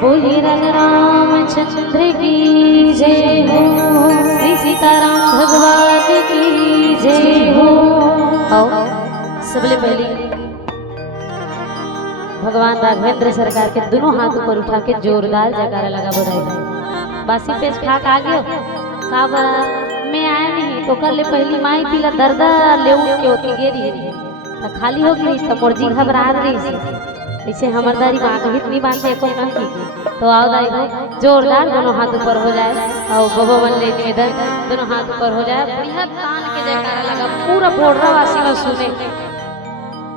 बोलिए राजा रामचंद्र की जय हो, श्री सीताराम भगवान की जय हो। आओ सबले पहले भगवान राघवेंद्र सरकार के दोनों हाथ ऊपर उठा के जोरदार जयकारा लगा बधाई। बासी पेज खा आ गयो का मैं आया नहीं तो कर ले पहली माई पीला दर्दा ले के होती गेरी तो खाली हो गई तो मोरजी घबरा रही ऐसे हमरदारी बात इतनी बात है कोई कम की तो आओ दाई हो जोरदार दोनों हाथ ऊपर हो जाए और बबो मन ले निवेदन दोनों हाथ ऊपर हो जाए बढ़िया तान के जयकारा लगा पूरा बोर्डरा वासी का सुने।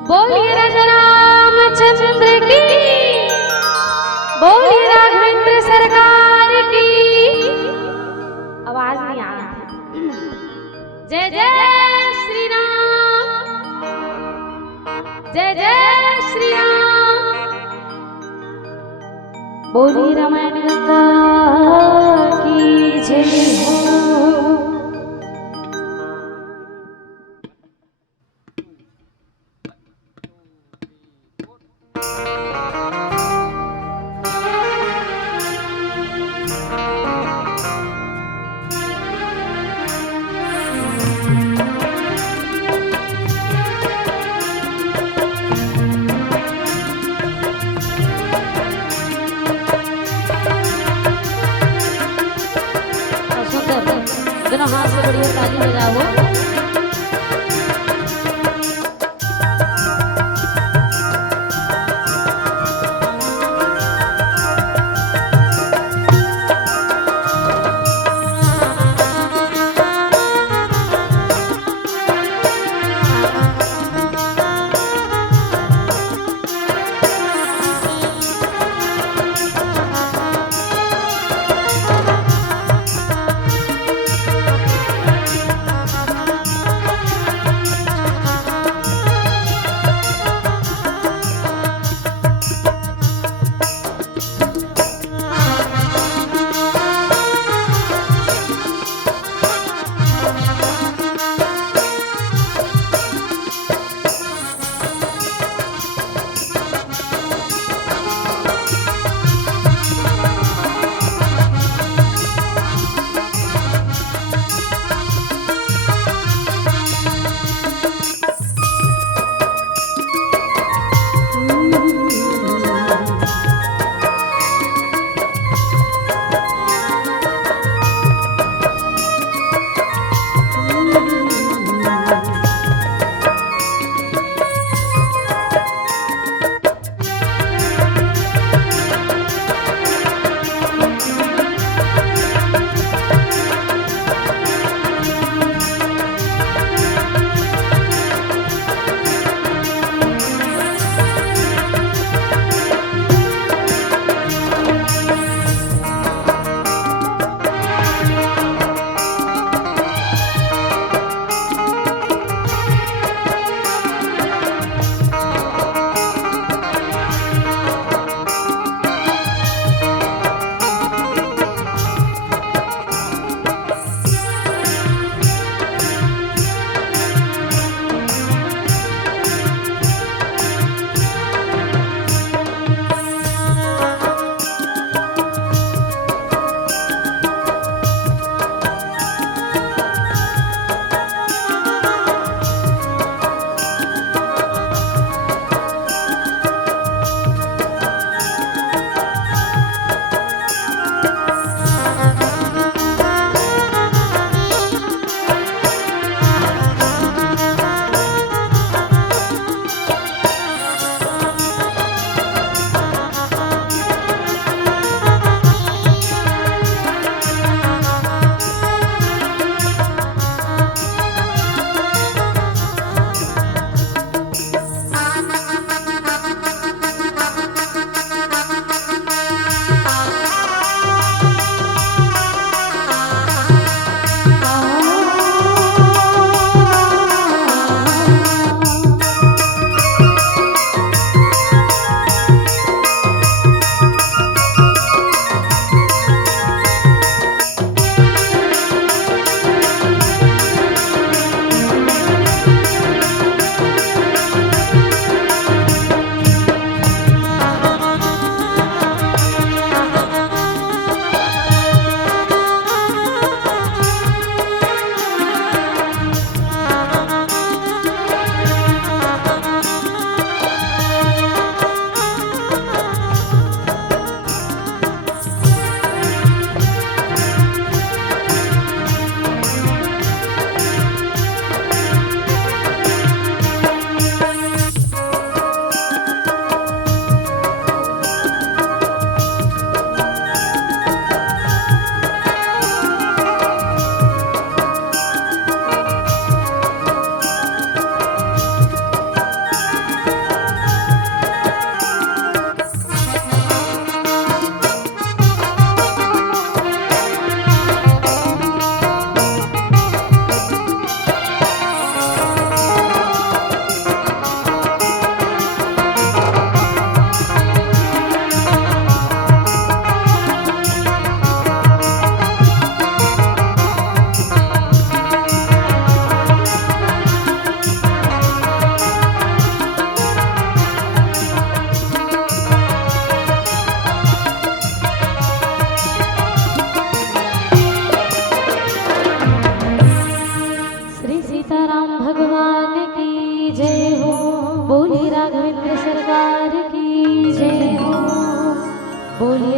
बोलिए राजा रामचंद्र की, बोलिए राघवेंद्र सरकार की। आवाज नहीं आ रही। जय जय श्री राम, जय जय श्री राम। बोलिए रामायण गंगा की जय हो। दोनों हाथ से बढ़िया ताली बजाओ।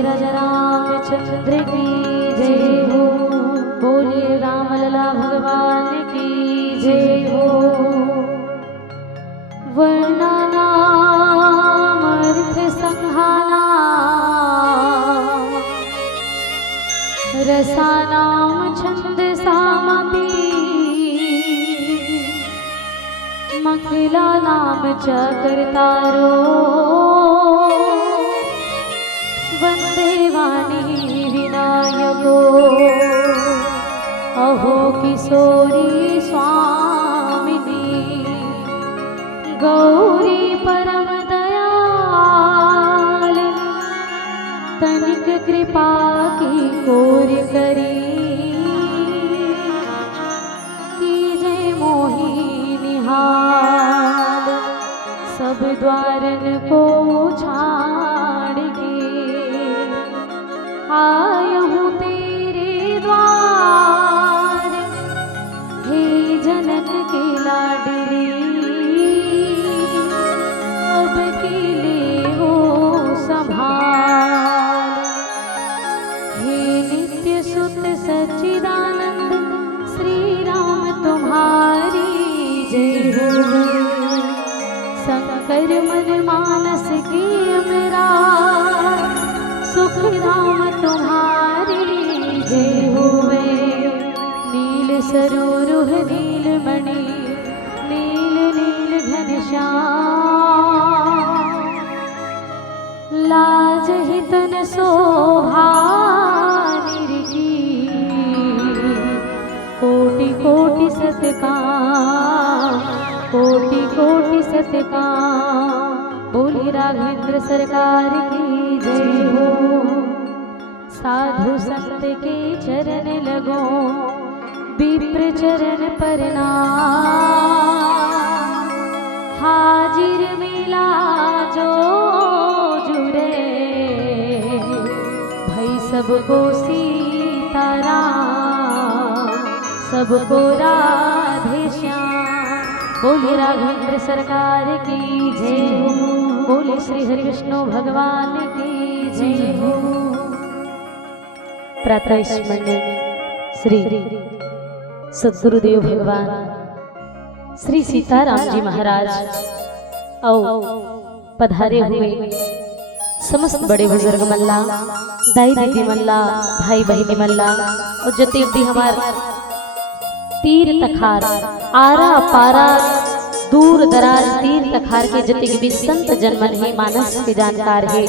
राजा रामचंद्र की जय हो। बोलिए रामलला भगवान की जय हो। वर्णनाम अर्थ संहानाम रसानाम छंद सामपि मंगला नाम च कर्तारो वंदे वाणी विनायको। अहो किशोरी स्वामिनी गौरी परम दयाल तनिक कृपा की कोर करी कीजे मोहि निहाल। सब द्वारन को छाड़ के आयहूँ तेरे द्वार। हे जनक की लाडली अब की ले हो संभाल। हे नित्य सुत सच्चिदानंद श्री राम तुम्हारी जय हो। शंकर मन मानस की अमरा सुख राम तुम्हारी जय होवे। नील सरोरुह नील मणि नील नील घनश्याम लाज ही तन शोभा निरखी कोटि कोटि सतकाम कोटि कोटि सतकाम। बोली राघवेंद्र सरकार की जय हो। साधु संत के चरण लगो विप्र चरण प्रणाम। हाजिर मिला जो जुड़े भई सबको सीताराम सबको राधे श्याम। बोले राघवेंद्र सरकार की जय हो। बोले श्री हरि विष्णु भगवान की जय हो। प्रातः स्मरण श्री सद्गुरुदेव भगवान श्री सीताराम जी महाराज और पधारे हुए समस्त बड़े बुजुर्ग मल्ला दाई दीदी मल्ला भाई बहनी मल्ला और जते भी हमार तीर तखार आरा पारा दूर दराज तीर तखार के जते भी संत जनमन है मानस के जानकार है।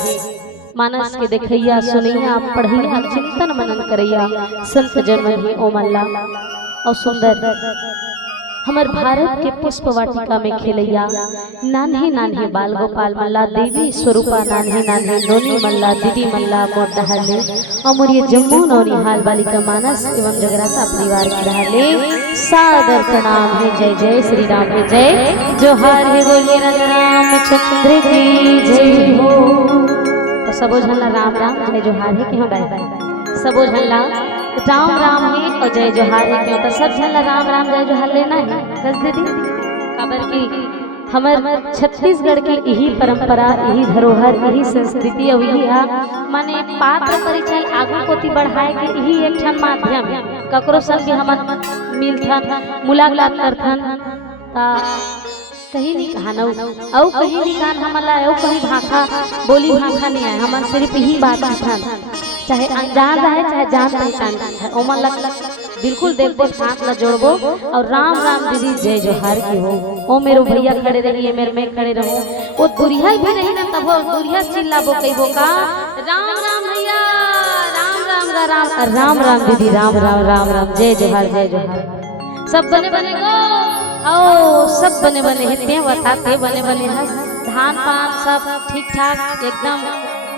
मानस के देखैया सुनैया पढ़ैया चिंतन मनन करैया संत जनमन है ओ मल्ला और सुंदर हमर भारत के पुष्प वाटिका में खेलैया नान्हे नान्हे बाल गोपाल मल्ला देवी स्वरूपा नान्हे नान्हे नोनी मल्ला दीदी मल्ला मोटहले और मोर जम्मू नौनिहाल बालिका मानस एवं जगराता परिवार की रहले सादर प्रणाम है। जय जय श्री राम है जय जोहार है। बोलिए राजा रामचंद्र की जय हो। तो सबो झल्ला राम राम जय जोहार है क्यों गाय सबो झल्ला राम राम है और जय जोहार है क्यों। तो सब झल्ला राम राम जय जोहार लेना है कस दीदी खबर की हमर छत्तीसगढ़ की यही परंपरा यही धरोहर यही संस्कृति और यही माने पात्र परिचय आगू कोती बढ़ाए के यही एक ठन माध्यम ककरो संग भी हमन मिलथन मुलाकात करथन ता कहीं नहीं कहाना औ कहीं नहीं कान हमला औ कहीं भाषा बोली भाषा नहीं है हमन सिर्फ यही बात सीखन चाहे अनजान रहे चाहे जान पहचान ओ मन लग बिल्कुल देखो हाथ ला जोड़बो और राम राम दीदी जय जोहार की हो। ओ मेरो भैया खड़े रहिए मेरे में खड़े रहो वो दुरिया भी रही ना तब दुरिया चिल्लाबो कहिबो का राम राम भैया राम राम का राम राम दीदी राम राम राम राम जय जोहार सब बने बने गो ओ सब बने बने हिते बताते बने बने है धान पान सब ठीक ठाक एकदम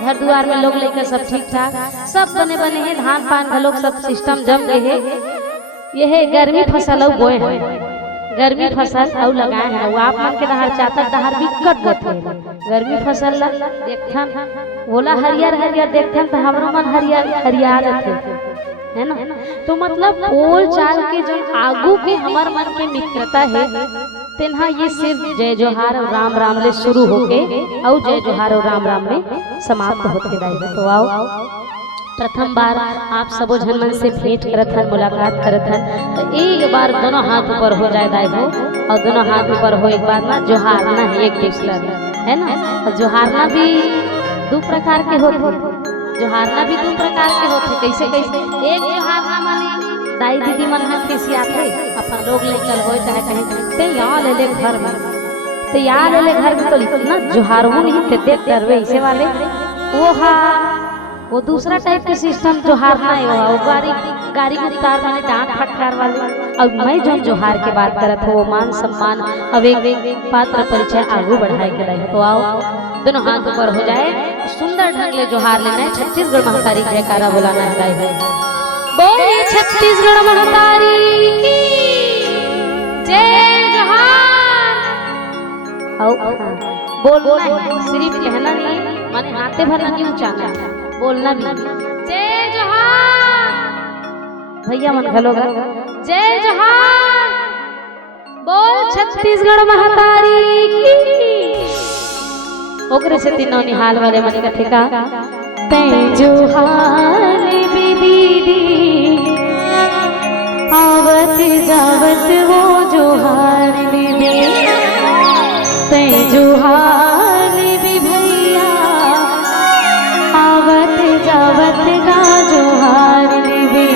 घर द्वार में लोग लेकर सब ठीक ठाक सब बने बने हैं धान पान का लोग सब सिस्टम जम गए है। यह गर्मी फसल और बोए हैं गर्मी फसल और लगाए हैं वो आप मन के दहार चातर दहार बिकट बोते गर्मी फसल देखथन बोला हरियर हरियर देखथन तो हमरो मन हरियर हरियार है ना। तो मतलब बोल चाल के जो आगू के हमार मन के मित्रता है तेना ये सिर्फ जय जोहार और राम राम ले शुरू होके और जय जोहार और राम राम में समाप्त होते दाई। तो आओ प्रथम बार आप सबो झन मन से भेंट करत हन, मुलाकात करत हन, तो एक बार दोनों हाथ ऊपर हो जाए दाई हो, और दोनों हाथ ऊपर हो एक बार ना जोहारना है एक दूसरा है ना। और जोहारना भी दो प्रकार के होते, जोहारना भी दो प्रकार के होते। कैसे कैसे? एक जोहारना माने दाई दीदी मन हाथ खिसियाते अपन लोग लेकर हो चाहे कहीं ते यहाँ ले ले घर में, तो यहाँ ले ले घर में तो इतना जोहार हो नहीं ते देख करवे ऐसे वाले वो हा वो दूसरा टाइप के सिस्टम जोहारना है वो गाड़ी गाड़ी को तार माने डांट फटकार वाले। अब मैं जो जोहार के बात करत हो वो मान सम्मान अब एक पात्र परिचय आगू बढ़ाए के रहे। तो आओ दोनों हाथ ऊपर हो जाए, सुंदर ढंग ले जोहार लेना है, छत्तीसगढ़ महतारी जयकारा बुलाना है दाई। बोलिए छत्तीसगढ़ महतारी की जय जोहार। बोलना है, सिर्फ कहना नहीं, माने हाथे भरना नहीं, उचाना बोलना भी। जय जोहार भैया मन घलोगा जय जोहार। बोल छत्तीसगढ़ महतारी की। ओकरे से तीनों निहाल वाले मन का ठेका तै जोहार भी दीदी आवत जावत वो जोहार दीदी तै जोहार भी भैया आवत जावत का जोहार दीदी।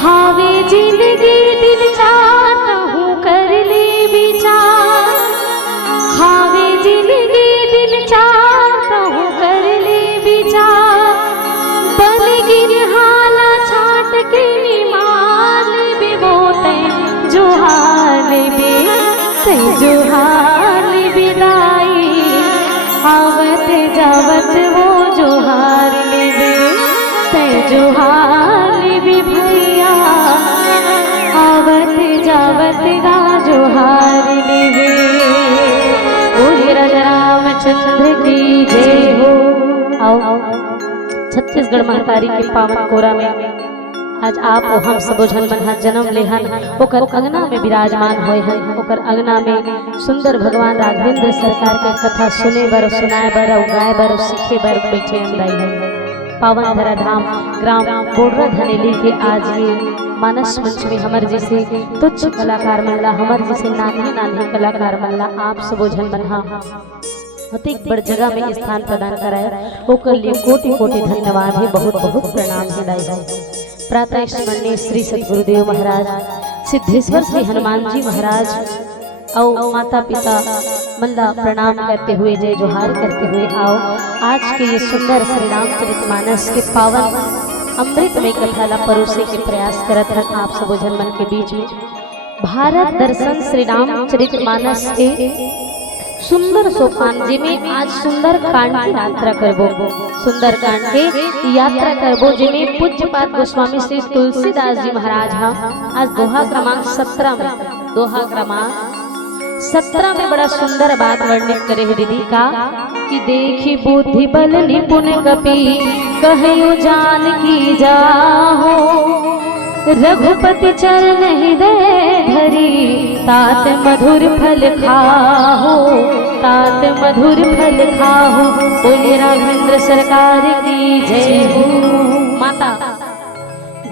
हावे जिंदगी दिल चाहता हूँ कर ले विचार, हावे जिंदगी दिल चाहता हूँ कर ले विचार। बन गिन हाला छाट के निमाल भी वो तै जोहार भी तै जोहार विदाई आवत जावत वो जोहार ले तै जोहार भी भैया आवत जावत गा जोहार ले। बोलिए राजा रामचंद्र की जय हो। आओ छत्तीसगढ़ महतारी के पावन कोरा में आज आप और हम सबो झन मन हा जन्म लेहन, ओकर अंगना में विराजमान होए हन। ओकर अंगना में सुंदर भगवान राघवेंद्र सरकार के कथा सुने बर, सुनाए बर, गाए बर, सीखे बर बैठे अंदाई है। पावन धरा धाम ग्राम बोडरा धनेली के आज ये मानस मंच में हमर जैसे तुच्छ कलाकार मनला, हमर जैसे नानी नानी कलाकार मनला आप सबो झन मन हा अति बड़ जगह में स्थान प्रदान कराए, ओकर लिए कोटि कोटि धन्यवाद है, बहुत बहुत प्रणाम है दाई। प्रातः स्मरणीय श्री सद्गुरुदेव महाराज, सिद्धेश्वर श्री हनुमान जी महाराज और माता पिता मल्ला प्रणाम करते हुए, जय जोहार करते हुए आओ आज के ये सुंदर श्री रामचरितमानस के पावन अमृत में कथा ला परोसे के प्रयास करत हैं आप सब जन मन के बीच में। भारत दर्शन श्री रामचरितमानस के सुंदर सोपान जिमें आज सुंदर कांड की यात्रा करबो, सुंदर कांड के यात्रा करबो जिमें पूज्यपाद गोस्वामी श्री तुलसीदास जी महाराज हा आज दोहा क्रमांक 17 में, दोहा क्रमांक 17 में बड़ा सुंदर बात वर्णित करे है दीदी का कि देखी बुद्धि बल निपुण कपि कहयो जान की जाहो, रघुपति चरण हृदय धरी तात मधुर फल खाहो, तात मधुर फल खाहो। बोले राघवेंद्र सरकार की जय हो। माता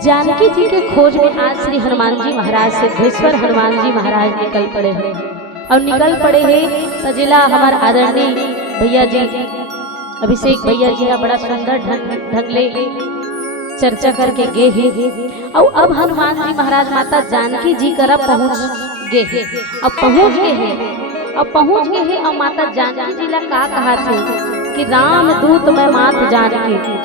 जानकी जी के खोज में आज श्री हनुमान जी महाराज, सिद्धेश्वर हनुमान जी महाराज निकल पड़े हैं और निकल पड़े हैं तो जिला हमारे आदरणीय भैया जी अभिषेक भैया जी का बड़ा सुंदर ढंग ले चर्चा करके गे है। और अब हनुमान जी महाराज माता जानकी जी करा पहुँच गे है, अब पहुँच गए हैं, अब पहुँच गए हैं और माता जानकी जी ला का कहा थे कि राम दूत मैं मात जानकी,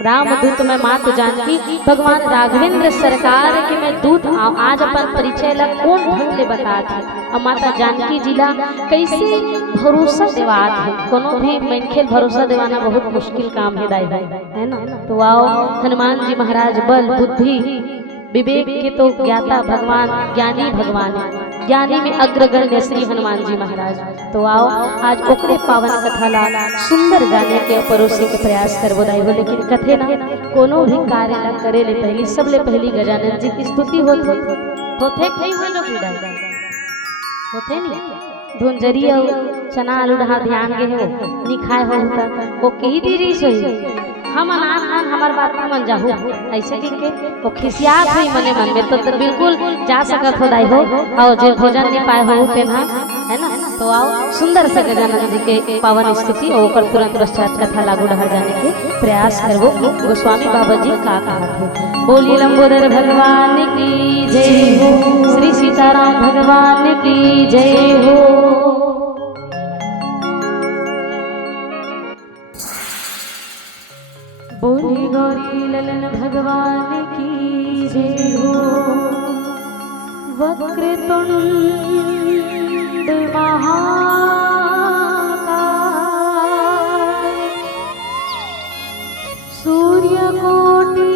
राम दूत मैं मात जानकी, भगवान राघवेंद्र सरकार के मैं दूत आज अपन परिचय ला कौन ढंग ले बता थे और माता जानकी जी ला कैसे भरोसा देवात है। कोनो भी मनखे भरोसा देवाना बहुत मुश्किल काम है दाई है ना। तो आओ हनुमान जी महाराज बल बुद्धि विवेक के तो ज्ञाता भगवान, ज्ञानी भगवान है, ज्ञानी में अग्रगण्य श्री हनुमान जी महाराज। तो आओ आज ओकरे पावन कथा ला सुंदर जाने के परोसे के प्रयास करबो दाई हो। लेकिन कथे ना कोनो भी कार्य ला करे ले पहली सबले पहली गजानन जी की स्तुति होते नहीं हो लोग होते नहीं धुंजरी और चना आलू डहा ध्यान गे हो नी खाए हो होता वो कही दी रही सोई हम अनाथ खान हमार बात में मन जाहू ऐसे दिन के वो खिसियात हुई मने मन में तो बिल्कुल जा सकत हो दाई हो और जो भोजन नहीं पाए हो तेना है ना तो आओ सुंदर से गजानन जी के पावन स्तुति और ओकर तुरंत पश्चात कथा लागू डहर जाने के प्रयास करबो गोस्वामी बाबा जी का कहा थे। बोलिए लंबोदर भगवान की जय हो, श्री सीताराम भगवान की जय हो। बोली गौरी ललन भगवान की जय हो। वक्रतुंड महाकाय सूर्यकोटि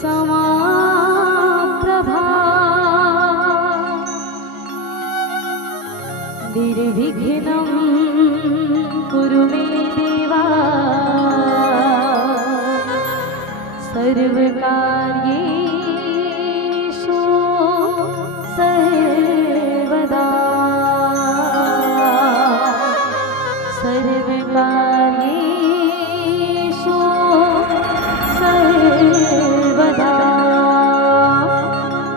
समाप्रभा निर्विघ्नं कुरु मे देवा सर्वकार्येषु सर्वदा सर्वकार्येषु सर्वदा।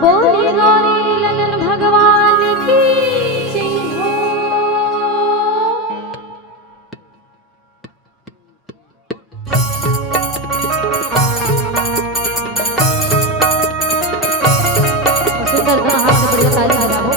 बोली गौरी ललन भगवान की जय हो। सुंदर हाथ से बढ़िया ताली बजाओ।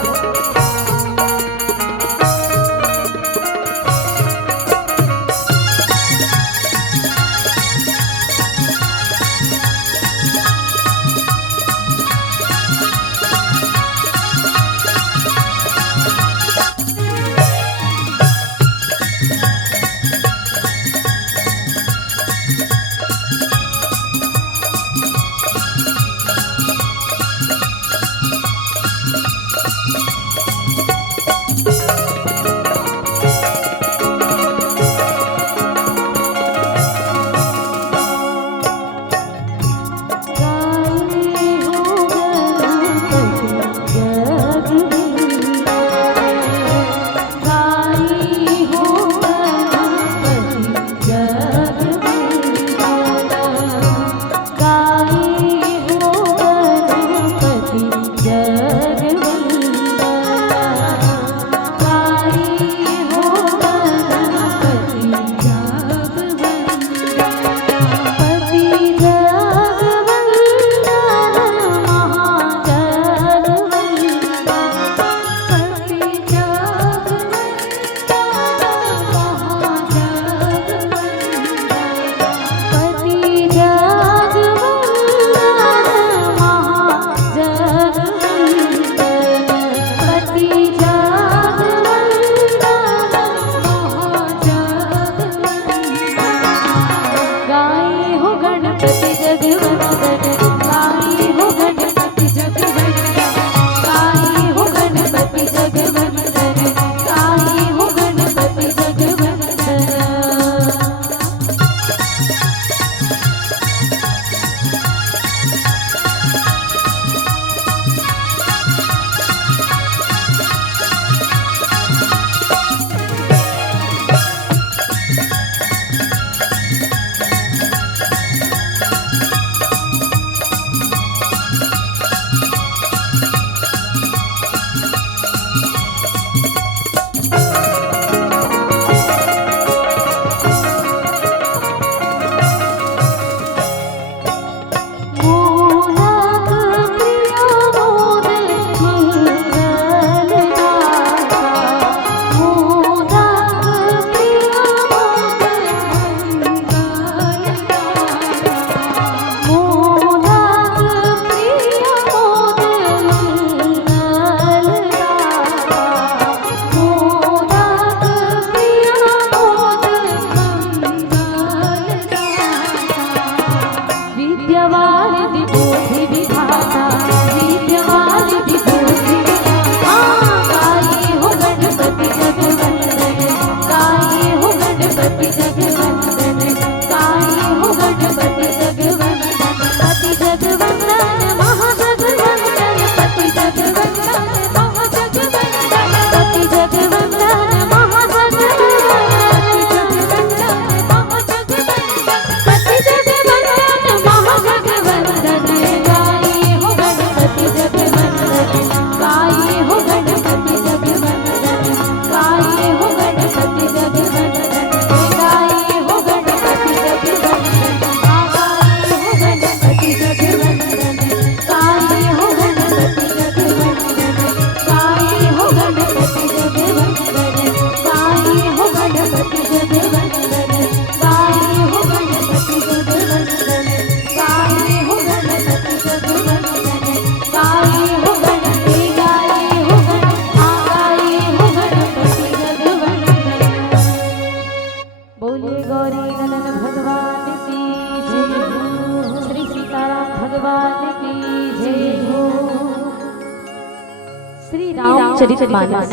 रामचरितमानस।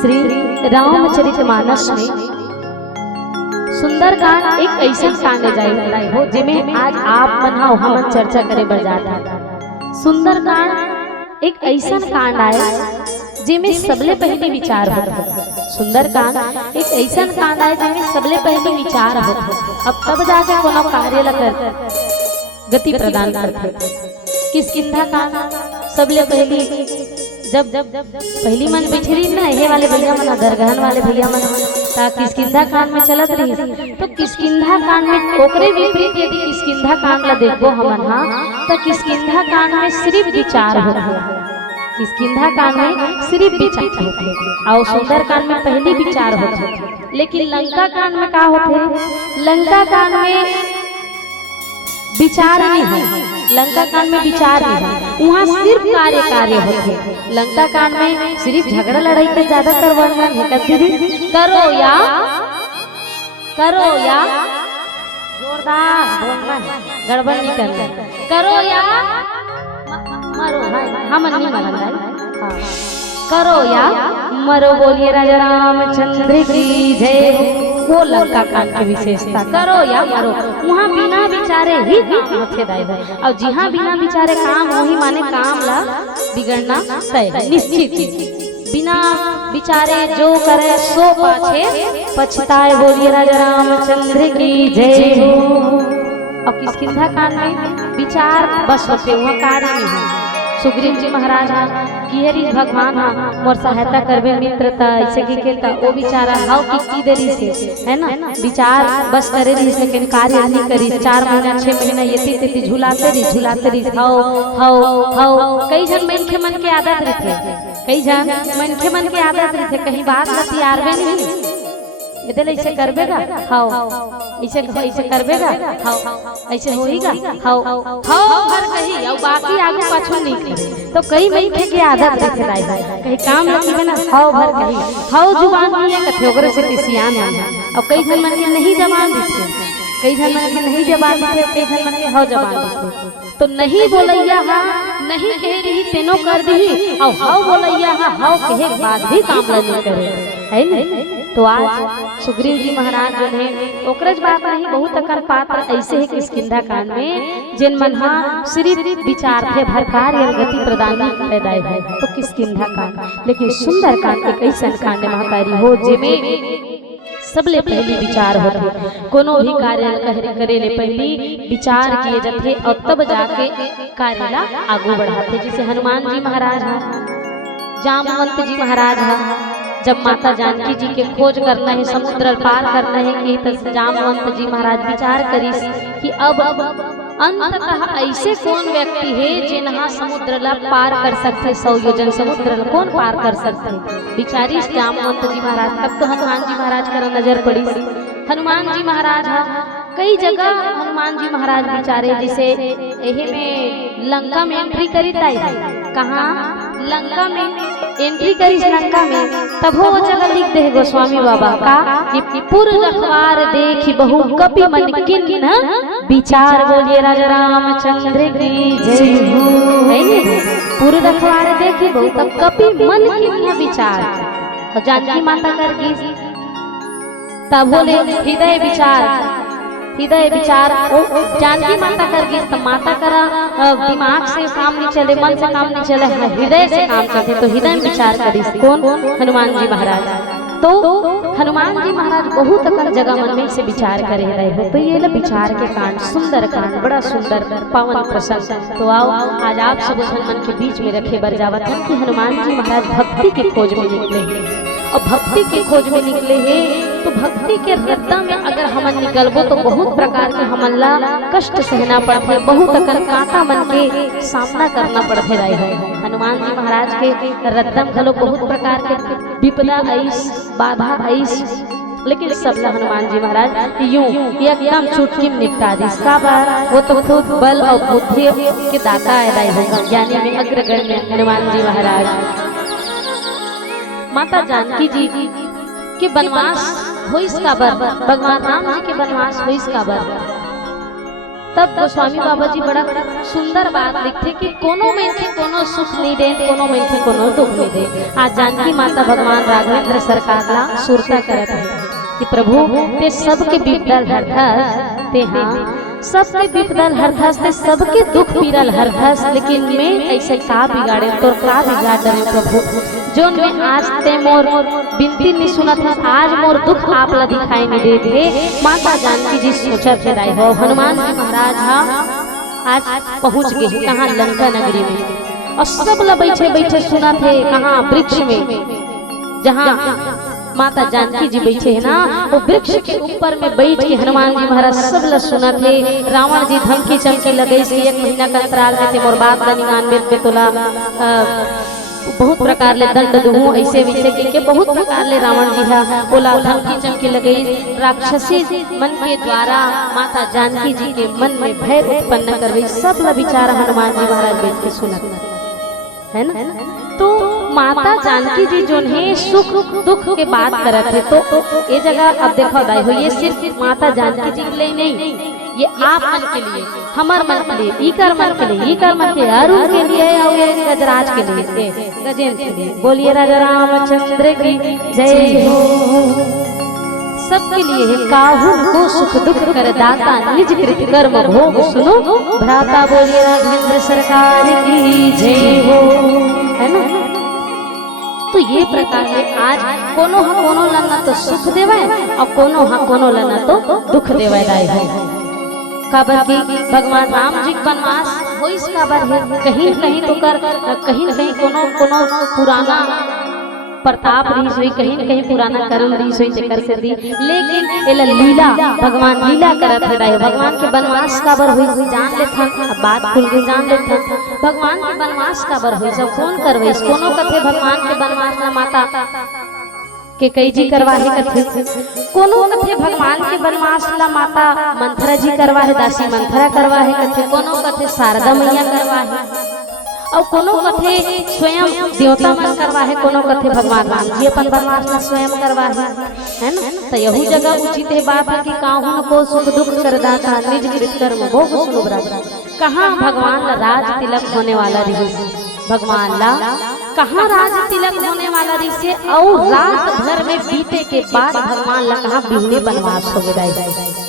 श्री रामचरितमानस में सुंदरकांड एक ऐसा कांड जाए हो जिमें आज आप मन हम चर्चा करे बर जाता। सुंदरकांड एक ऐसा कांड आए जिमें सबले पहले विचार होता। सुंदरकांड एक ऐसा कांड आए जिमें सबले पहले विचार होता। अब तब जाके कोनो कार्य ला कर गति प्रदान करते। किसकिंधा कांड सबले पहली जब पहली मन बिछड़ी ना ये वाले भैया मन दरगहन वाले भैया मन ता किसकिंधा कांड में चलत रही। तो किसकिंधा कांड में ओकरे विपरीत यदि किसकिंधा कांड ला देखो हमन तो किसकिंधा कांड में सिर्फ विचार होता। किसकिंधा कांड में सिर्फ विचार होते और सुंदर कांड में पहली विचार होते। लेकिन लंका कांड में का होते? लंका कांड में विचार नहीं है। लंका कांड में विचार नहीं है, वहाँ सिर्फ कार्य होते। लंका कांड में सिर्फ झगड़ा लड़ाई पे ज्यादातर वर्णन है। दीदी करो या जोरदार बोलना है, गड़बड़ नहीं करना। करो या मरो, हम नहीं मरना। करो या मरो, बोलिए राजा रामचंद्र की जय। वो लंका कांड की विशेषता करो या मरो, वहाँ बिना विचारे ही काम होते दाई। और जहाँ बिना विचारे काम वही माने काम ला बिगड़ना तय निश्चित। बिना विचारे जो करे सो पाछे पछताए, बोलिए राजा रामचंद्र की जय। और किसकिंधा कांड में विचार बस होते, वहाँ कार्य नहीं है। सुग्रीव जी महाराज किहरी भगवान मोर सहायता करबे मित्रता ऐसे की केता वो बेचारा हाउ की देरी से है ना विचार बस करे रही, लेकिन कार्य नहीं करी। 4 महीना 6 महीना येती तेती झुलाते रही हाउ हाउ हाउ। कई जन मनखे मन के आदत रहते, कई जन मनखे मन के आदत रहते, कहीं बात न यारबे नहीं इधर ऐसे करबेगा हाउ, ऐसे करबेगा हाउ, ऐसे होएगा हाउ हाउ हर कहीं और बाकी आगे पाछू नहीं करे। तो कई मनखे के आदत रखे दाई कहीं काम नहीं ना हाउ भर कहीं हाउ जुबान नहीं है कथे ओकरे से तिसियान है। और कई जन मन के नहीं जबान देते, कई जन मन के नहीं जबान देते, कई जन मन के हाउ जबान देते। तो नहीं बोलैया नहीं कह रही तेनो कर दी और हाउ बोलैया हाउ कहे बाद भी काम नहीं करे है नहीं। तो आज सुग्रीव जी महाराज जो है ओकरज बात नहीं, बहुत अकल पात्र ऐसे है किसकिंधा कांड में जिन मन सिर्फ विचार थे भर कार्य गति प्रदान पैदा है। तो किसकिंधा कांड लेकिन सुंदर कांड एक ऐसा कांड महाकारी हो जिमें सबले पहली विचार होते। कोनो भी कार्य करे ले पहली विचार किए जाते और तब जाके कार्य ला आगू बढ़ाते। जैसे हनुमान जी महाराज जामवंत जी महाराज जब माता जानकी जी के खोज करना है, समुद्र पार करना है कि जामवंत जी महाराज विचार करिस कि अब अंततः ऐसे कौन व्यक्ति है जिन्हा समुद्र ला पार कर सकते, 100 योजन समुद्र ला कौन पार कर सकते विचारिस जामवंत जी महाराज। तब तो हनुमान जी महाराज का नजर पड़ी। हनुमान जी महाराज कई जगह हनुमान जी महाराज विचारे, जैसे यही में लंका में एंट्री करी ताई, कहाँ लंका में एंट्री करी लंका में, तब वो जगह लिख दे गोस्वामी बाबा का कि पुर रखवार देखी बहु कपि मन किन विचार, बोलिए राजा रामचंद्र की जय हो। पुर रखवार देखी बहु कपि मन किन विचार। और जानकी माता कर गई तब बोले हृदय विचार, हृदय विचार जानकी माता कर गई तो माता करा दिमाग से काम नहीं चले, मन से काम नहीं चले, हृदय से काम चलते। तो हृदय विचार करी कौन? हनुमान जी महाराज। तो हनुमान जी महाराज बहुत अकल जगह मन में से विचार करे रहे हो। तो ये विचार के कांड सुंदर कांड बड़ा सुंदर पावन प्रसन्न। तो आओ आज आप सब मन के बीच में रखे बर जावत है कि हनुमान जी महाराज भक्ति के खोज में निकले हैं। और भक्ति के खोज में निकले हैं तो भक्ति के रत्ता में अगर हमन निकलबो तो बहुत प्रकार के हमन ला कष्ट सहना पड़ते, बहुत अकल कांटा मन के सामना करना पड़ते रहे हैं। हनुमान जी महाराज के रद्दम खलो बहुत प्रकार के विपदा आईस बाधा आईस, लेकिन सब हनुमान जी महाराज यूं एकदम चुटकी में निपटा दी। इसका वो तो खुद बल और बुद्धि के दाता आए होगा, यानी में अग्रगण्य हनुमान जी महाराज। माता जानकी जी के वनवास हो इसका बर, भगवान राम जी के वनवास हो इसका बर तब गोस्वामी बाबा जी बड़ा सुंदर बात लिखते कि कोनो में के कोनो सुख नहीं दे, कोनो में के कोनो दुख नहीं दे। आज जानकी माता भगवान राघवेंद्र सरकार ला सुरता करत है कि प्रभु ते सबके विपदल हरथस, ते हाँ सबके विपदल हरथस, ते सबके दुख पीरल हरथस, लेकिन मैं ऐसे का बिगाड़े तो का बिगाड़ डरे प्रभु, जो मैं आज ते मोर बिनती नहीं सुना था, आज मोर दुख आप ला दिखाई नहीं दे थे। माता जानकी जी सोचा थे राय हो हनुमान जी महाराज हाँ आज पहुँच गए कहाँ लंका नगरी में, और सब ला बैठे बैठे सुना थे कहाँ वृक्ष में, जहाँ माता जानकी जी बैठे है ना वो वृक्ष के ऊपर में बैठ के हनुमान जी महाराज सब ला सुना थे। रावण जी धमकी चमकी लगे से 1 महीना का अंतराल में थे मोर बात बनिगान में तोला बहुत प्रकार ले दंड दूँ ऐसे वैसे के बहुत प्रकार ले रावण जी हा बोला धमकी चमकी लगे। राक्षसी मन के द्वारा माता जानकी जी के मन में भय उत्पन्न कर गई। सब ला विचार हनुमान जी महाराज बैठ के सुना है ना। तो माता जानकी जी जो है सुख दुख के बात करत है, तो ये जगह अब देखो दाई हो ये सिर्फ माता जानकी जी के लिए नहीं, ये आप मन के लिए, हमार मन के लिए, इकर मन के लिए, इकर मन के अरुण के लिए और ये गजराज के लिए, गजेंद्र के लिए। बोलिए राजा रामचंद्र की जय हो। सबके लिए है काहुन को सुख दुख कर दाता, निज कृत कर्म भोग सुनो भ्राता। बोलिए राघवेंद्र सरकार की जय हो, है ना। तो ये प्रकार है आज कोनो हा कोनो लना तो सुख देवे और कोनो हा कोनो लना तो दुख देवे दाई है। काबर की भगवान राम जी वनवास हो इस काबर है कहीं कहीं तो कर कहीं कहीं कोनो कोनो पुराना प्रताप रही सोई, कहीं कहीं पुराना कर्म रही सोई चक्कर से दी, लेकिन एला लीला भगवान लीला करत है। भगवान के वनवास काबर हुई जान ले था, अब बात खुल गई जान ले था भगवान के वनवास काबर हुई सब कौन करवे। कोनो कथे भगवान के वनवास ना माता के कई जी करवाहे कथे, कोनो कथे भगवान के वनवास ला माता मंथरा जी करवाहे, दासी मंथरा करवाहे कथे, कोनो कथे शारदा मैया करवाहे और कोनो कथे स्वयं देवता मन करवाहे, कोनो कथे भगवान राम जी अपन वनवास ला स्वयं करवाहे, है ना। तो यही जगह उचित है बात है कि काहुन को सुख दुख कर दाता, निज कृत कर्म भोग सुनो भ्राता। कहाँ भगवान ला राज तिलक होने वाला रही, भगवान ला कहाँ राज तिलक होने वाला रही से, और रात भर में बीते के बाद भगवान ला कहाँ बिहने वनवास हो गए।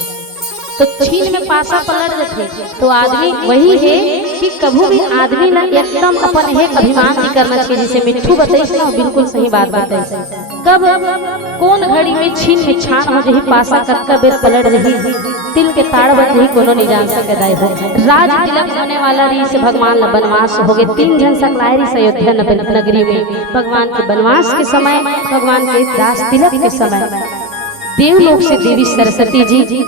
तो छीन में पासा पलट जाते। तो आदमी वही है कि कभी भी आदमी ना एकदम अपन है अभिमान नहीं करना चाहिए। जिसे मिट्ठू बताइस ना बिल्कुल सही बात बताइस, कब कौन घड़ी में छीन में छान हो रही पासा कत्का बेर पलट रही, तिल के ताड़ बन रही कोनो नहीं जान सके दाई हो। राज तिलक होने वाला रही से भगवान ला वनवास हो गए। 3 जन सकलाए रही अयोध्या नगरी में भगवान के वनवास के समय, भगवान के राज तिलक के समय देवलोक से देवी सरस्वती जी,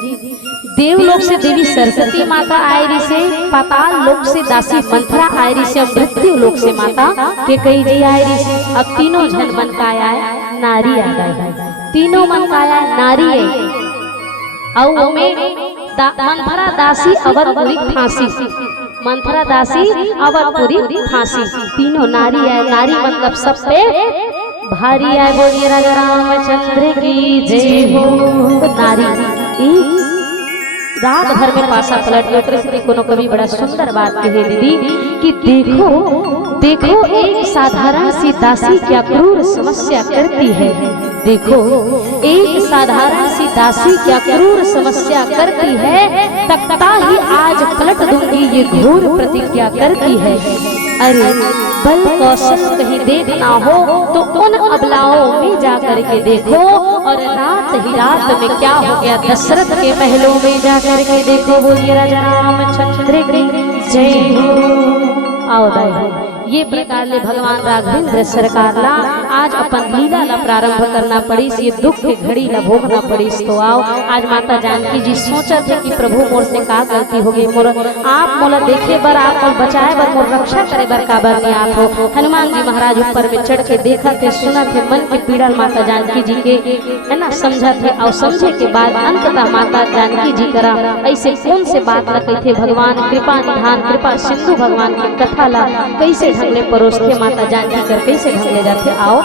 देवलोक से देवी सरस्वती माता आयरी से, पाताल लोक से दासी मंथरा आयरी से, मृत्यु लोक से माता के कई जी आयरी से। अब तीनों जन मन का आया नारी आ गई, तीनों मन का आया नारी है। और में मंथरा दासी अवरपुरी फांसी, मंथरा दासी अवरपुरी फांसी, तीनों नारी है। नारी मतलब सब पे भारी है। बोलिए राजा रामचंद्र की जय हो। तो नारी रात भर में पासा पलट गए। कोनो कवि बड़ा सुंदर बात कहे दीदी कि देखो देखो एक साधारण सी दासी क्या क्रूर समस्या करती है, देखो एक साधारण सी दासी क्या क्रूर समस्या करती है, तख्ता ही आज पलट दूंगी ये घोर प्रतिज्ञा करती है। अरे बल कौशल कहीं देखना हो तो उन अबलाओं में जा करके देखो, और रात ही रात में क्या हो गया दशरथ के महलों में जा करके देखो। बोलिए राजा रामचंद्र की जय हो। आओ दाई ये प्रकार ले भगवान राघवेंद्र सरकार ला आज अपन लीला ला प्रारंभ करना पड़ी, ये दुख के घड़ी ला भोगना पड़ी। तो आओ आज माता जानकी जी सोचा थे कि प्रभु मोर से का गलती हो गई, मोर आप मोला देखे बर, आप मोर बचाए बर, मोर रक्षा करे बर काबर नहीं आप हो। हनुमान जी महाराज ऊपर में चढ़ के देखा थे, सुना थे, मन की पीड़ा माता जानकी जी के है ना समझा थे, और समझे के बाद अंततः माता जानकी जी करा ऐसे कौन से बात ला कही थे भगवान कृपा निधान कृपा सिंधु भगवान की कथा ला कैसे ढंग ले परोस के माता जानकी कर कैसे ढंग ले जाते आओ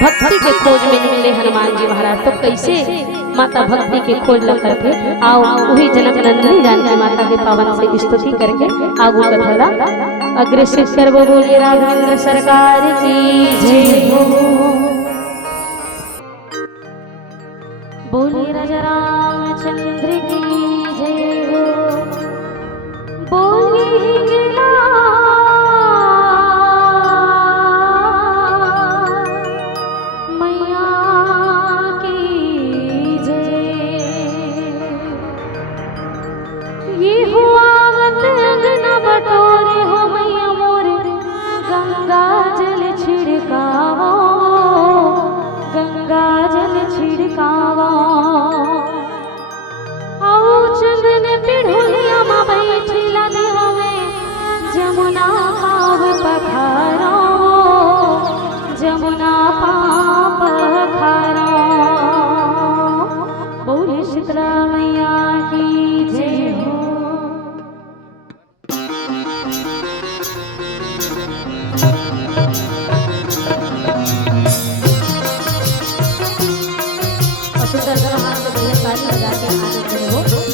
भक्ति के खोज में निकले हनुमान जी महाराज। तो कैसे माता भक्ति के खोज ल करते आओ वही जनक नंदिनी जानकी माता के पावन से स्तुति करके आगू कथला अग्रसित सर्व बोले राघवेंद्र सरकार की जय हो। बोले राजा रामचंद्र की जय हो। बोली मैया की जय। ये हुआ अंगना बटोरे हो मैया मोर गंगा जल छिड़कावो गंगा जल छिड़कावो। चंदन पिढ़ोलिया माँ बैठिला देवा में जमुना पाव पखारो जमुना पाव पखारो। बोले शीतला मैया की जय हो। सुंदर हाथ से बढ़िया ताली बजा के आनंद हो।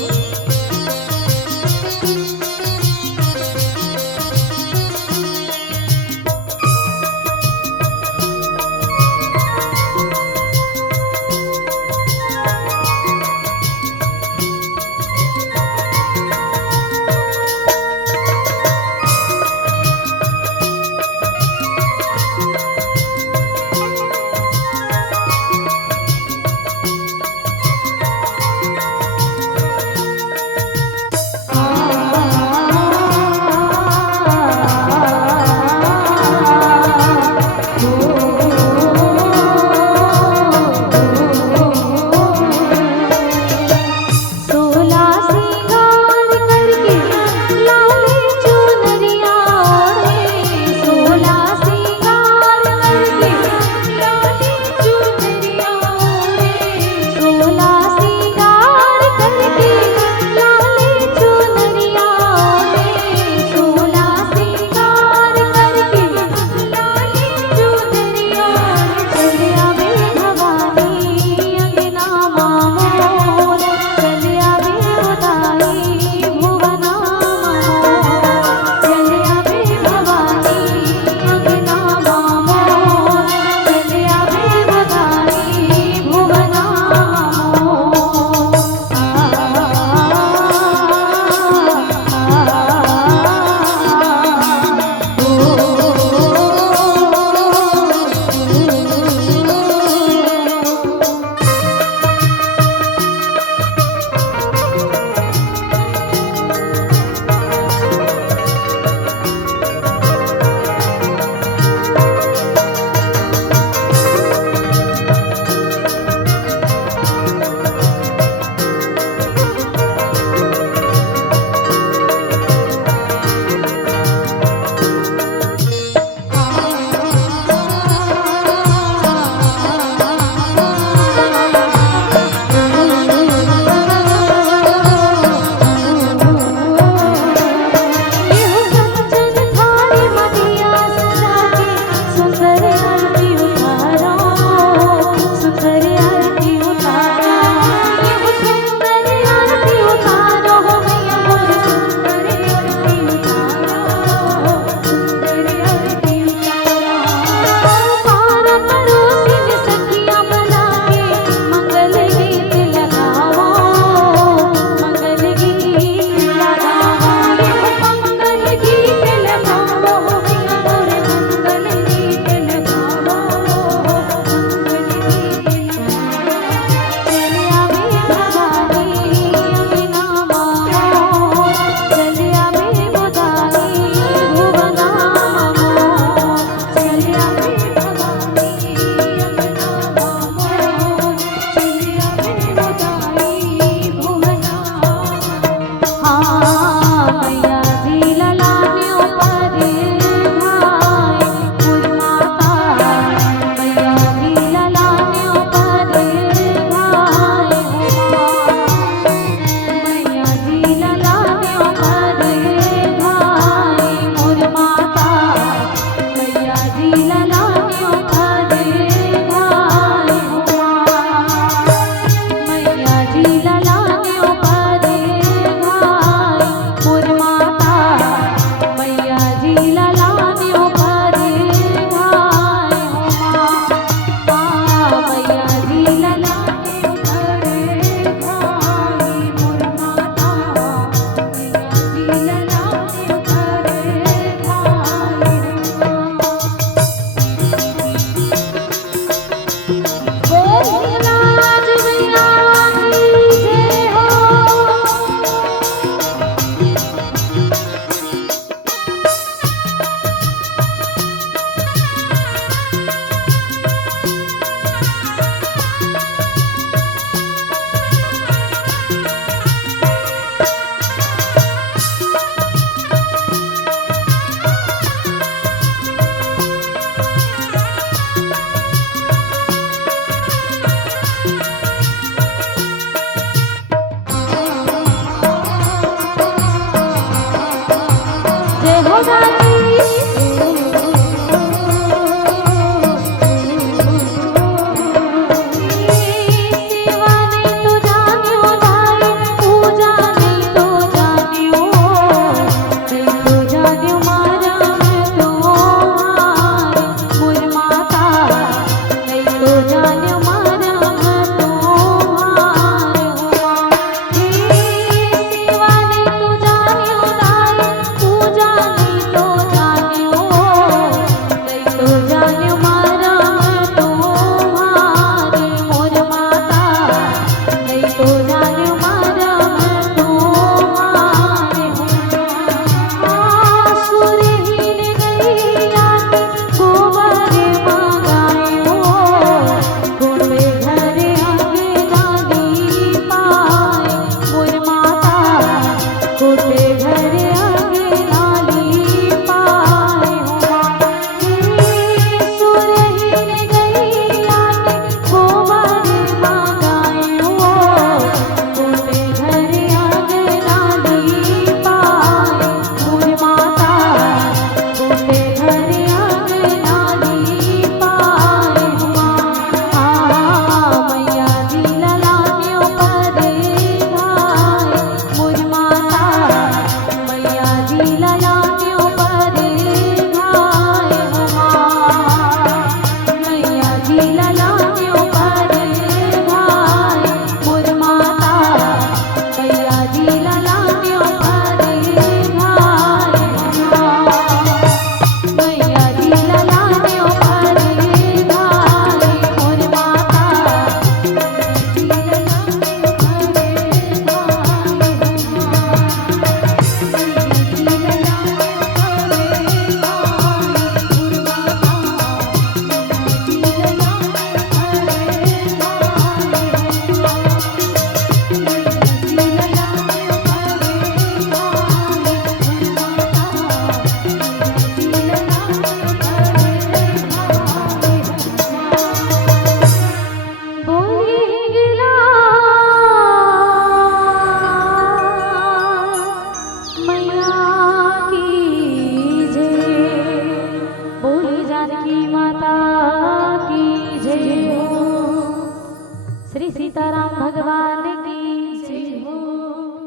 श्री सीताराम भगवान की जय हो।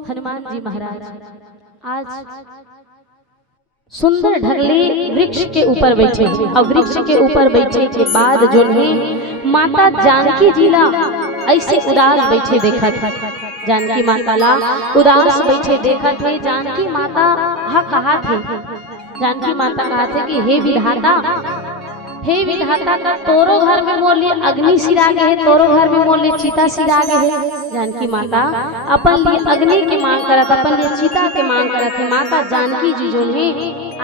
हनुमान जी महाराज आज सुंदर ढगले वृक्ष के ऊपर बैठे और वृक्ष के ऊपर बैठे के बाद जो है माता जानकी जी ला ऐसे उदास बैठे देखा था। जानकी माता ला उदास बैठे देखा थे। जानकी माता हा कहा थे, जानकी माता कहा थे कि हे विधाता, हे विधाता का तोरो घर में मोर लिए अग्नि सिरा गए, तोरो घर में मोर लिए चिता सिरा गए। जानकी माता अपन लिए अग्नि के मांग करत, अपन लिए चिता के मांग करत है। माता जानकी जी जो है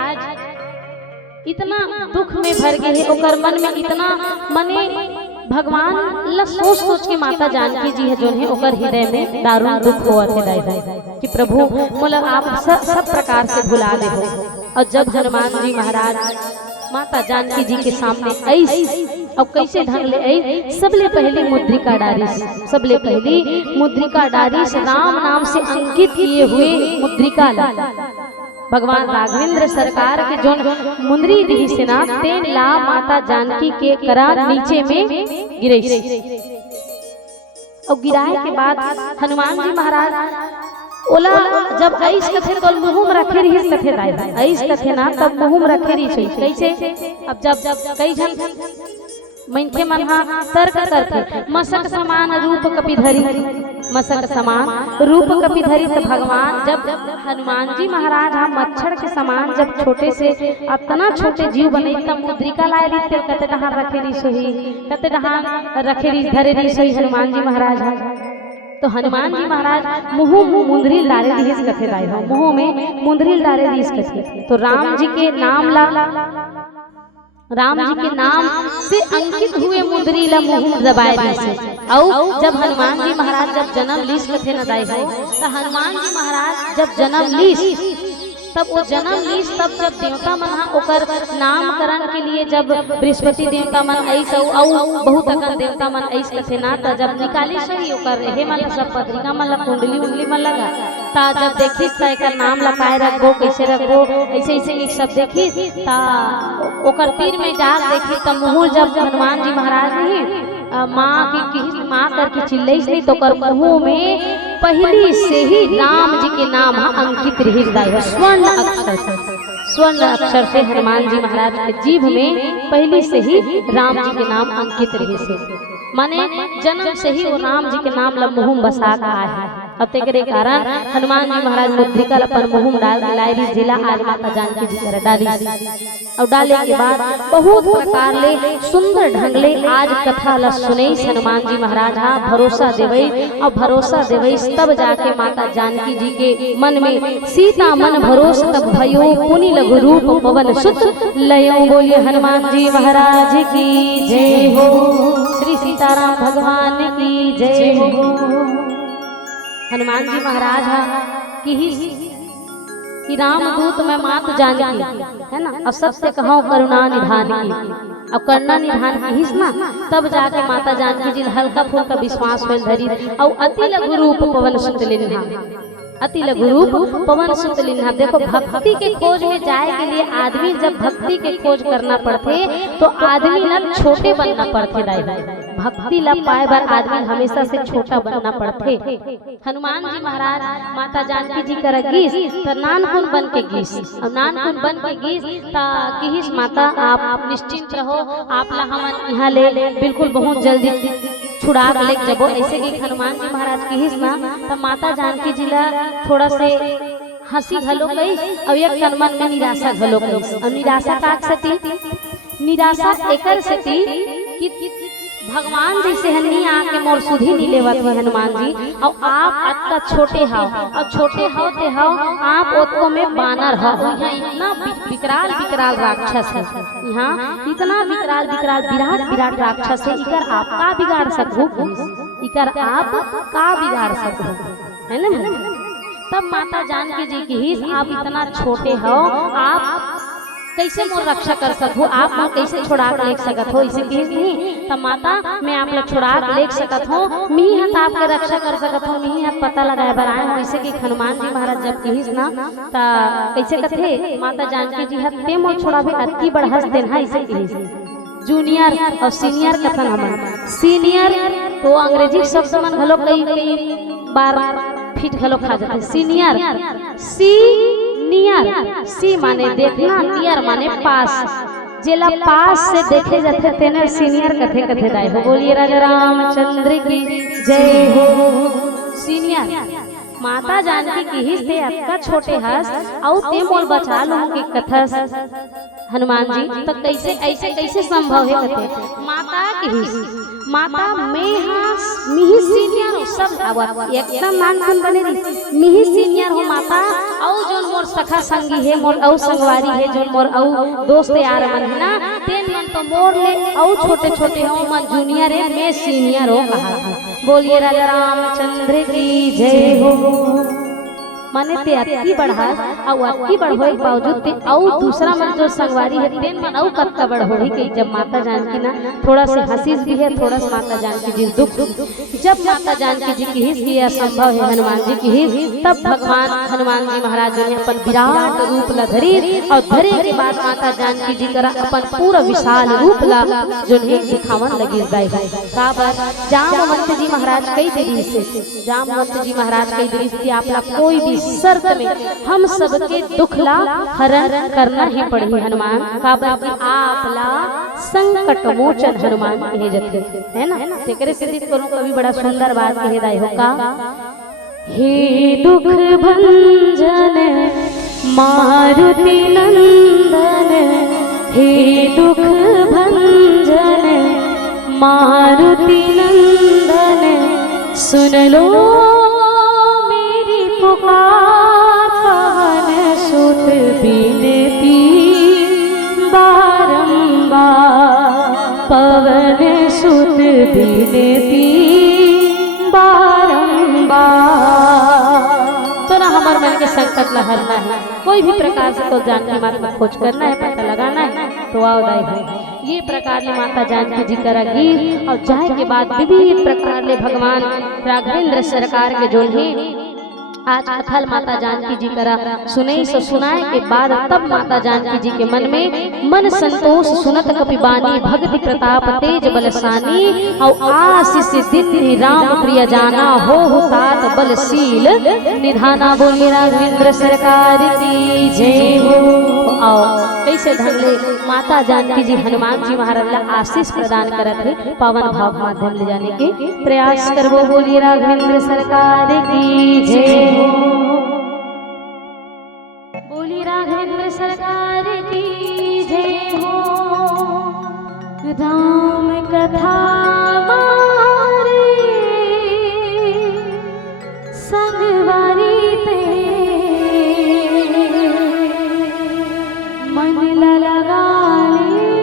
आज इतना दुख में भर गए है, ओकर मन में इतना मने भगवान ला सोच सोच के माता जानकी जी है जो है ओकर हृदय में दारुण दुख होत है दाई कि प्रभु मोला आप सब प्रकार से भुला दे हो। और जब हनुमान जी महाराज माता जानकी जी के सामने ऐस अब कैसे ढंग ले ऐस, सबले पहले मुद्रिका डारी, सबले पहली मुद्रिका डारी से राम नाम से अंकित किए हुए मुद्रिका ला भगवान राघवेंद्र सरकार के जो मुंदरी दी से ना तेन ला माता जानकी के करा नीचे में गिरे। और गिराए के बाद हनुमान जी महाराज ओला जब ऐस कथे तो मुंह में रखे रही कथे दाई ऐस कथे ना तब मुंह में रखे रही कैसे। अब जब कई जन मनखे मन हा तर्क करथे मसक समान रूप कपिधरी, मसक समान रूप कपिधरी। तो भगवान जब हनुमान जी महाराज हा मच्छर के समान जब छोटे से इतना छोटे जीव बने तब मुद्रिका लाए ली तेल कते डहान रखे रही सोही, कते डहान रखे रही धरे रही सोही हनुमान जी महाराज हा। तो हनुमान जी महाराज मुंह मुंदरी डारे दी कथे दाई हो, मुंह में मुंदरी डारे दी कथे। तो राम जी के नाम ला राम जी के नाम से अंकित हुए मुंदरी ला मुंह दबाए दी से। और जब हनुमान जी महाराज जब जन्म लीस कथे न दाई हो, तो हनुमान जी महाराज जब जन्म लीस तब वो जन्म लीस तब जब देवता मन हा ओकर नामकरण के लिए जब बृहस्पति देवता मन ऐसा और बहुत अकन देवता मन ऐस कथे ना, तो जब निकाली सही ओकर हे मन सब पत्रिका मन कुंडली उंडली मन लगा ता जब देखिस ता एकर नाम लकाए रखबो कैसे रखबो ऐसे ऐसे एक सब देखिस ता ओकर तीर में जा देखी त मुँह जब हनुमान जी महाराज नहीं माँ की माँ करके चिल्लैस नहीं तो कर मुँह में पहली से ही राम जी के नाम अंकित रही स्वर्ण अक्षर से हनुमान जी महाराज के जीभ में पहली से ही राम जी के नाम अंकित रही से माने जन्म से ही वो राम जी के नाम मुँह बसा का है अतेकरे कारण हनुमान जी महाराज मुद्रिका अपन मुँह डाल लायरी जिला आज माता जानकी जी कर डाली और डाले के बाद बहुत प्रकार ले सुंदर ढंग ले आज कथा ला सुने हनुमान जी महाराज हाँ भरोसा देवई और भरोसा देवई तब जाके माता जानकी जी के मन में सीता मन भरोसा तब भयो पुनि लघु रूप पवन सुत लयो बोलिए हनुमान जी महाराज की जय हो श्री सीताराम भगवान की जय हो। हनुमान जी महाराज कि रामदूत में मात जानकी है ना और सबसे कहो करुणा निधान की और करुणा निधान की हिस ना तब जाके माता जानकी जी हल्का फुल्का विश्वास हो धरी और अति लघु रूप पवन सुत लिन्हा अति लघु रूप पवन सुत लिन्हा। देखो भक्ति के खोज में जाए के लिए आदमी जब भक्ति के खोज करना पड़ते तो आदमी ना छोटे बनना पड़ते दाई भक्ति ला पाए बार आदमी हमेशा से छोटा बनना पड़ते। हनुमान जी महाराज माता जानकी जी कर गीस तो नानकुन बन के गीस और नानकुन बन के गीस किहिस माता आप निश्चिंत रहो आप ला हम यहाँ ले बिल्कुल बहुत जल्दी छुड़ा ले जबो ऐसे कि हनुमान जी महाराज किहिस ना तो माता जानकी जी ला थोड़ा से हंसी घलो गई और एक तन मन में निराशा घलो गई और निराशा का सती निराशा एकर सती कि भगवान जी से हन्नी आके मोर सुधी नहीं लेवत है हनुमान जी और आप अत्ता छोटे हाव और छोटे हाव ते हाव आप ओतको में बानर हाव यहाँ इतना विकराल विकराल राक्षस है यहाँ इतना विकराल विकराल विराट विराट राक्षस है इकर आप का बिगाड़ सकू इकर आप का बिगाड़ सकू है ना। तब माता जानकी जी की ही आप इतना छोटे हो आप कैसे मोर रक्षा कर सकू आप मोर कैसे छुड़ा के ले सकत हो इसे चीज नहीं तब माता मैं आप लोग छुड़ा के ले सकत हो मी हाथ आपके रक्षा कर सकत हो मी हाथ पता लगाए बनाए हो इसे कि हनुमान जी महाराज जब कहिस ना ता कैसे कथे माता जानकी जी हाथ ते मोर छुड़ावे अति बढ़हस देना इसे कहिस जूनियर और सीनियर कथन हमन सीनियर तो अंग्रेजी शब्द मन घलो कई बार फिट घलो खा जाते सीनियर नियर सी माने देखना नियर माने पास जेला पास से देखे जाते तेने सीनियर कथे कथे दाई हो बोलिए राजा रामचंद्र की जय हो। सीनियर माता जानकी की ही से अक्का छोटे हस और ते मोल बचा लो की कथस हनुमान जी तो कैसे ऐसे कैसे संभव है कथे माता की ही माता में हास मिही सीनियर हो सब अब एकदम नानकन बने रही मिही सीनियर हो माता और जोन मोर सखा संगी है मोर औ संगवारी है जोन मोर औ दोस्त यार मन है ना तेन मन तो मोर ले और छोटे छोटे हो मन जूनियर है मैं सीनियर हो कहा बोलिए राजा रामचंद्र की जय हो। माने ते अति बढ़ास और अति बढ़ होए बावजूद ते और दूसरा मन जो संगवारी है तेन मन और कत्ता बढ़ होई कि जब माता जानकी ना थोड़ा से हंसीस भी है थोड़ा सा माता जानकी जी दुख जब माता जानकी जी की हिस भी असंभव है हनुमान जी की हिस तब भगवान हनुमान जी महाराज ने अपन विराट रूप ला धरी और धरे के बाद माता जानकी जी करा अपन पूरा विशाल रूप ला जो है दिखावन लगी गई काबर जामवंत जी महाराज कई देरी से जामवंत जी महाराज कई देरी से आप ला कोई भी शर्त में हम सबके दुख ला हरण करना ही पड़ी हनुमान काबर आप ला संकट मोचन हनुमान कहे जाते है ना तेरे सिद्धि करूं कभी बड़ा सुंदर बात कहे दाई हो का हे दुख भंजन मारुति नंदन हे दुख भंजन मारुति नंदन सुन लो पवन सुत बिनती बारंबार पवन सुत बिनती बारंबार तो ना हमारे मन के संकट ला हरना है कोई भी प्रकार से तो जानकी माता में खोज करना है पता लगाना है तो आओ दाई है ये प्रकार ले माता जानकी जी करेगी और जाए के बाद विभिन्न प्रकार ले भगवान राघवेंद्र सरकार के जो है आज कथल माता जानकी जी करा सुने से सुनाए के बाद तब माता जानकी जी के मन में मन संतोष सुनत कपिबानी भक्ति प्रताप तेज बलसानी और आशीष दिन राम प्रिय जाना हो तात बलशील निधाना। बोलिए राघवेंद्र सरकार की जय हो। आओ कैसे ढंगले माता जानकी जी हनुमान जी महाराज ला आशीष प्रदान करत है पावन भाव माध्यम ले जाने के प्रयास करबो। बोलिए राघवेंद्र सरकार की जय हो। बोलिए राघवेंद्र सरकार की जय हो। राम कथा मारे संगवारी पे मन लगा ले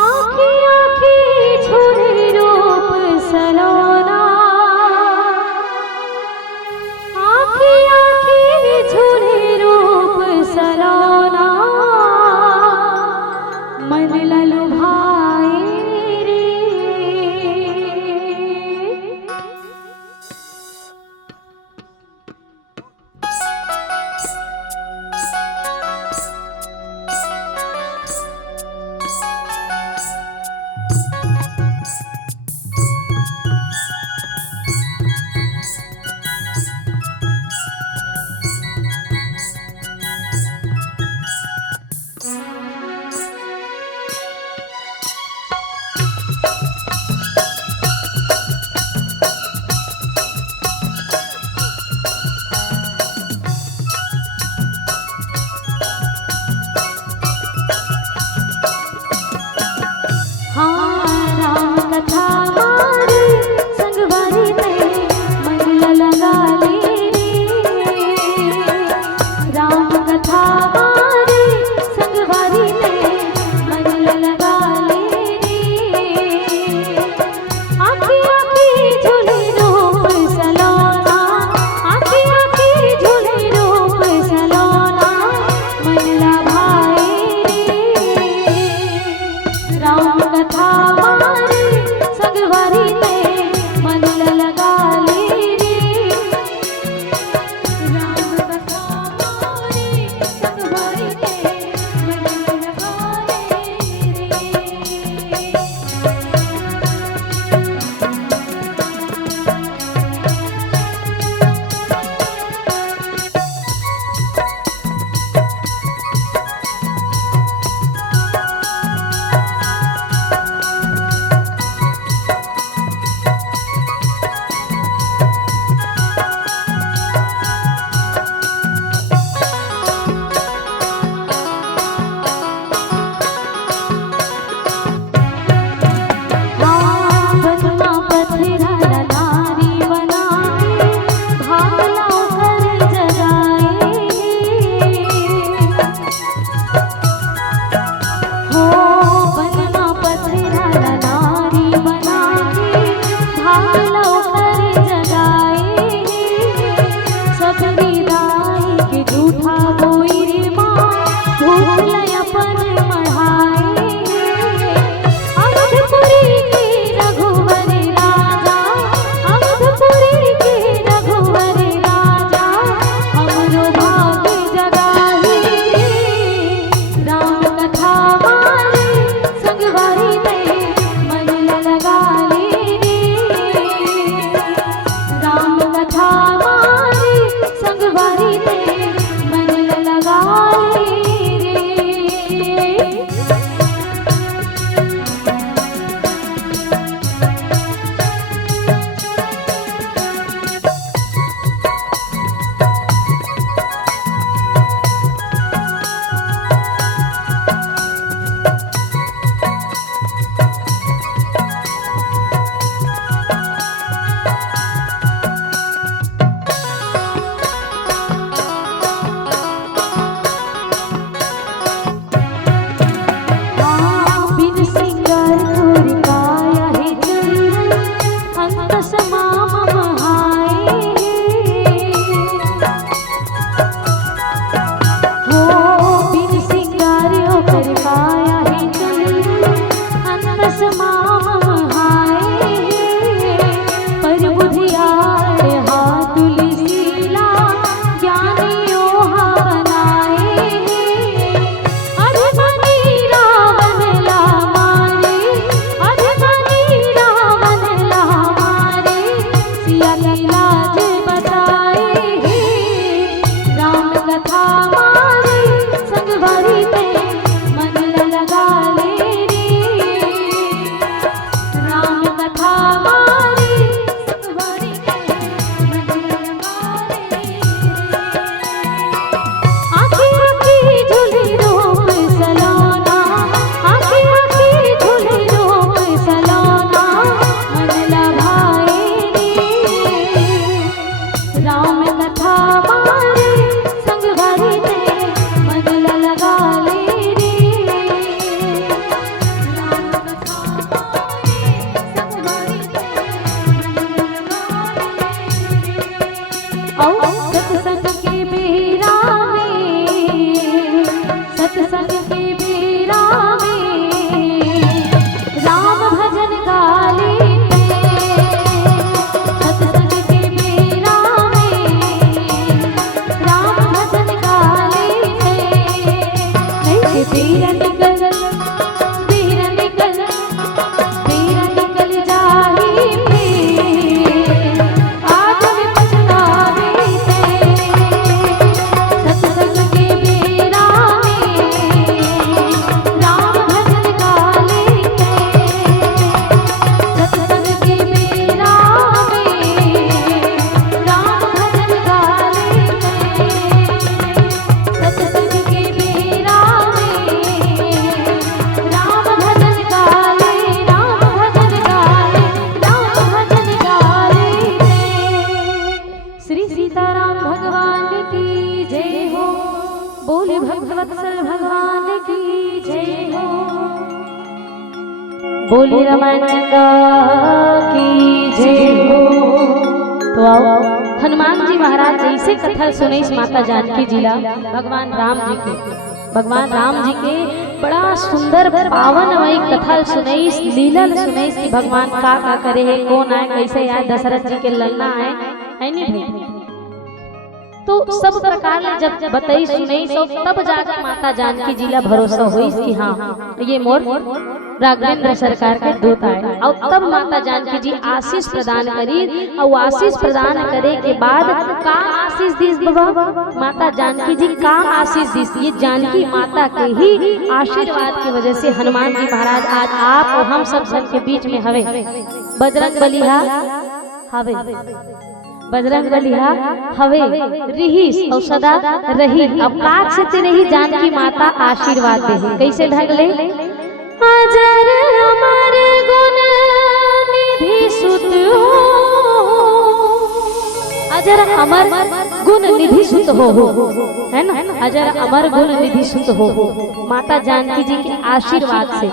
आँखी आँखी छोड़े रूप सलोना आँखी आँखी छोड़े रूप सलोना मन ललु भाई रे बोली रामायण की जय हो। तो आओ हनुमान जी महाराज जैसे कथा सुने माता जानकी जिला भगवान राम जी के बड़ा सुंदर पावनमयी कथा सुने, लीलल सुने कि भगवान का करे है, कौन आए, कैसे आए, दशरथ जी के ललना आए है नहीं भाई। तो सब प्रकार जब बताई सुने तो तब जाकर माता जानकी जिला भरोसा हुई कि हाँ ये मोर राघवेंद्र सरकार के दूत आए। और तब माता जानकी जी आशीष प्रदान करी, और आशीष प्रदान करे के बाद का आशीष दिस बाबा माता जानकी जी का आशीष दिस, ये जानकी माता के ही आशीर्वाद की वजह से हनुमान जी महाराज आज आप और हम सब जन के बीच में हवे। बजरंग बलिहा हवे, बजरंग बलिहा हवे रही और सदा रही। अब काज से तेरे ही जानकी माता आशीर्वाद दे। कैसे ढगले अजर अमर गुण निधि सुत हो, अजर अमर गुण निधि सुत हो है ना, अजर अमर गुण निधि सुत हो। माता जानकी जी के आशीर्वाद से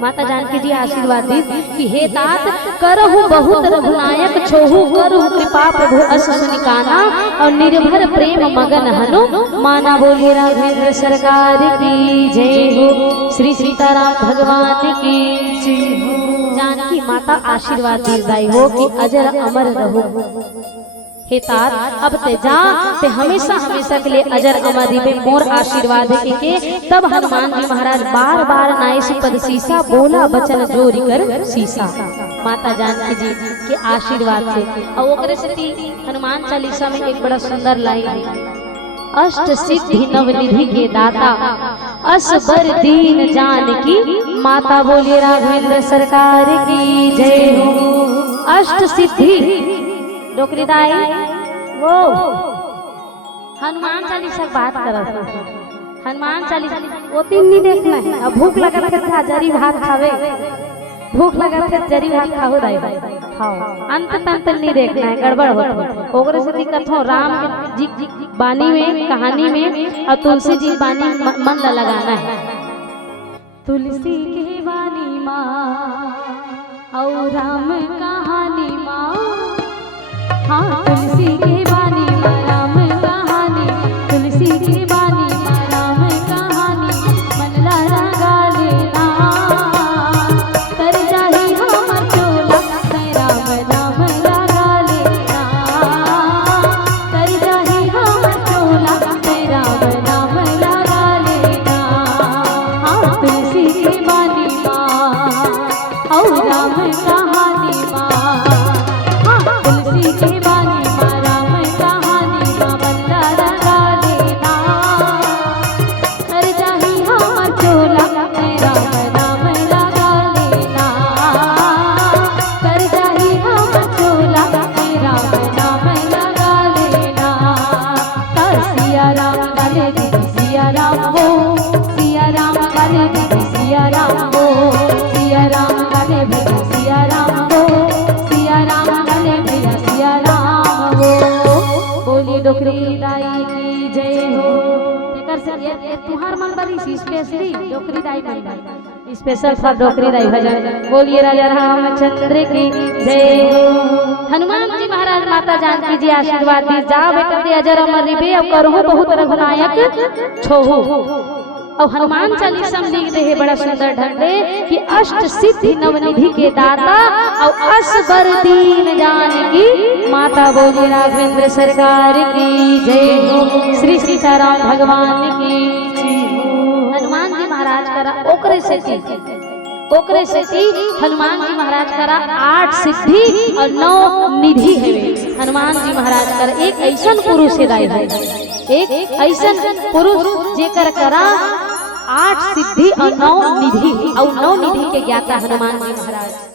माता जानकी जी आशीर्वाद दी कि हे तात करहु बहुत रघुनायक छोहु, करहु कृपा प्रभु अस सुनिकाना, और निर्भर प्रेम मगन हनु माना। बोलिए राघवेंद्र सरकार की जय हो, श्री सीताराम भगवान की जय हो। जानकी माता आशीर्वाद दी हो कि अजर अमर रहो। हे तात अब ते जा ते हमेशा हमेशा के लिए अजर अमर दिवे मोर आशीर्वाद के। तब हनुमान जी महाराज बार बार नाइस पद सीसा, बोला बचन जोरी कर सीसा। माता जानकी जी के आशीर्वाद से। और ओकरे से हनुमान चालीसा में एक बड़ा सुंदर लाइन है, अष्ट सिद्धि नवनिधि के दाता, असबर दीन जानकी माता। बोलिए राघवेंद्र सरकार की जय हो। अष्ट सिद्धि डोकरीदाई वो हनुमान चालीसा बात करत, हनुमान चालीसा वो तीन नहीं देखना है। अब भूख लगा था जरी भात खावे, भूख लगा था जरी भात खाओ दाई खाओ, अंत तंत नहीं देखना है, गड़बड़ हो। ओकरे से दिक्कत हो राम जी बानी में कहानी में और तुलसी जी बानी मन लगाना है। तुलसी के बानी माँ और राम कहानी माँ, हाँ तुलसी के बानी राम कहानी, तुलसी के बानी राम कहानी, मन लगा लेना कर जाही हम चोला, राम राम लगा लेना कर जाही हम चोला, राम राम लगा लेना। हाँ तुलसी के बानी माँ और राम कहानी माँ, हाँ तुलसी के डोकरीदाई की जय हो। तुहार मन बड़ी स्पेशली डोकरीदाई मन स्पेशल फॉर डोकरीदाई भजन। बोलिए राजा रामचंद्र की जय हो। हनुमान जी महाराज माता जानकी जी आशीर्वाद दी, जा बेटा दे अजर अमर रिबे, अब करहु बहुत रघुनायक छोहु। और हनुमान चालीसा में लिख दे है बड़ा सुंदर ढंग से कि अष्ट सिद्धि नवनिधि के दाता और असबर दीन जानकी माता। बोलिए राघवेंद्र सरकार की जय हो, श्री सीताराम भगवान की जय हो। हनुमान जी महाराज करा ओकरे से हनुमान जी महाराज करा 8 सिद्धि और 9 निधि है। हनुमान जी महाराज करा एक ऐसा पुरुष है, एक ऐसा पुरुष जेकर करा 8 सिद्धि और 9 निधि, और 9 निधि के ज्ञाता हनुमान जी महाराज।